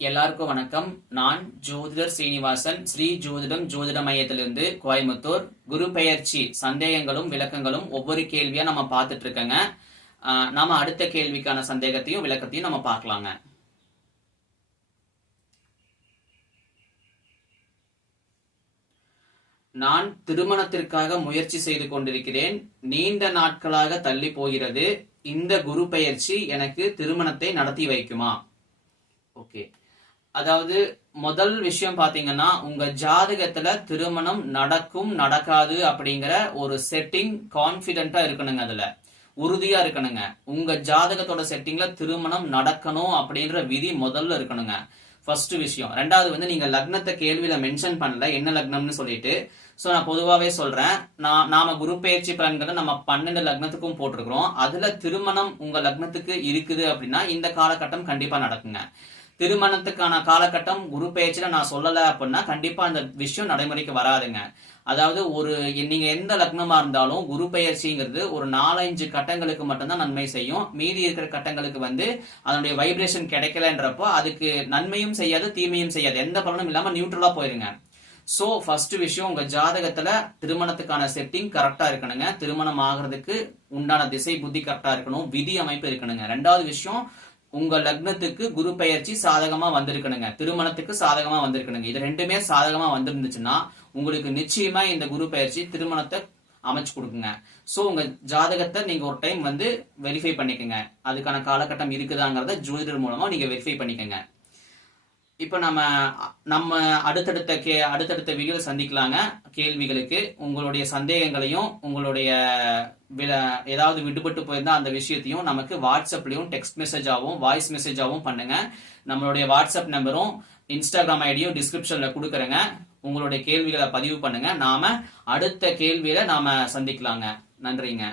எல்லாருக்கும் வணக்கம். நான் ஜோதிடர் ஸ்ரீனிவாசன், ஸ்ரீ ஜோதிடம் ஜோதிட மையத்திலிருந்து கோயம்புத்தூர். குரு பெயர்ச்சி சந்தேகங்களும் விளக்கங்களும் ஒவ்வொரு கேள்வியா நம்ம பார்த்துட்டு இருக்கோங்க. நாம அடுத்த கேள்விக்கான சந்தேகத்தையும் விளக்கத்தையும் நம்ம பார்க்கலாங்க. நான் திருமணத்திற்காக முயற்சி செய்து கொண்டிருக்கிறேன். நீண்ட நாட்களாக தள்ளி போகிறது. இந்த குரு பெயர்ச்சி எனக்கு திருமணத்தை நடத்தி வைக்குமா? ஓகே, அதாவது முதல் விஷயம் பாத்தீங்கன்னா, உங்க ஜாதகத்துல திருமணம் நடக்கும் நடக்காது அப்படிங்கிற ஒரு செட்டிங் கான்பிடென்டா இருக்கணுங்க. அதுல உறுதியா இருக்கணுங்க. உங்க ஜாதகத்தோட செட்டிங்ல திருமணம் நடக்கணும் அப்படின்ற விதி முதல்ல இருக்கணுங்க. ஃபர்ஸ்ட் விஷயம். ரெண்டாவது நீங்க லக்னத்தை கேள்வியில மென்ஷன் பண்ணல, என்ன லக்னம்னு சொல்லிட்டு. சோ நான் பொதுவாவே சொல்றேன், நாம குரு பெயர்ச்சி பலன்களை நம்ம 12 லக்னத்துக்கும் போட்டிருக்கிறோம். அதுல திருமணம் உங்க லக்னத்துக்கு இருக்குது அப்படின்னா இந்த காலகட்டம் கண்டிப்பா நடக்குங்க. திருமணத்துக்கான காலகட்டம் குரு பெயர்ச்சியில நான் சொல்லல அப்படின்னா கண்டிப்பா அந்த விஷயம் நடைமுறைக்கு வராதுங்க. அதாவது நீங்க எந்த லக்னமா இருந்தாலும் குரு பெயர்ச்சிங்கிறது ஒரு 4-5 கட்டங்களுக்கு மட்டும்தான் நன்மை செய்யும். மீதி இருக்கிற கட்டங்களுக்கு அதனுடைய வைப்ரேஷன் கிடைக்கலன்றப்போ அதுக்கு நன்மையும் செய்யாது, தீமையும் செய்யாது, எந்த பலனும் இல்லாம நியூட்ரலா போயிருங்க. சோ ஃபர்ஸ்ட் விஷயம், உங்க ஜாதகத்துல திருமணத்துக்கான செட்டிங் கரெக்டா இருக்கணுங்க. திருமணம் ஆகிறதுக்கு உண்டான திசை புத்தி கரெக்டா இருக்கணும், விதி அமைப்பு இருக்கணுங்க. ரெண்டாவது விஷயம், உங்க லக்னத்துக்கு குரு பெயர்ச்சி சாதகமா வந்திருக்கணுங்க, திருமணத்துக்கு சாதகமா வந்திருக்கணுங்க. இது ரெண்டுமே சாதகமா வந்திருந்துச்சுன்னா உங்களுக்கு நிச்சயமா இந்த குரு பெயர்ச்சி திருமணத்தை அமைச்சு கொடுக்குங்க. சோ உங்க ஜாதகத்தை நீங்க ஒரு டைம் வெரிஃபை பண்ணிக்கோங்க. அதுக்கான காலகட்டம் இருக்குதாங்கிறத ஜோதிடர் மூலமா நீங்க வெரிஃபை பண்ணிக்கோங்க. இப்ப நம்ம அடுத்தடுத்த வீடியோ சந்திக்கலாங்க. கேள்விகளுக்கு உங்களுடைய சந்தேகங்களையும் உங்களுடைய ஏதாவது விடுபட்டு போயிருந்தா அந்த விஷயத்தையும் நமக்கு வாட்ஸ்அப்லயும் டெக்ஸ்ட் மெசேஜாவும் வாய்ஸ் மெசேஜாவும் பண்ணுங்க. நம்மளுடைய வாட்ஸ்அப் நம்பரும் இன்ஸ்டாகிராம் ஐடியும் டிஸ்கிரிப்ஷன்ல கொடுக்குறேங்க. உங்களுடைய கேள்விகளை பதிவு பண்ணுங்க. நாம அடுத்த கேள்வியில நாம சந்திக்கலாங்க. நன்றிங்க.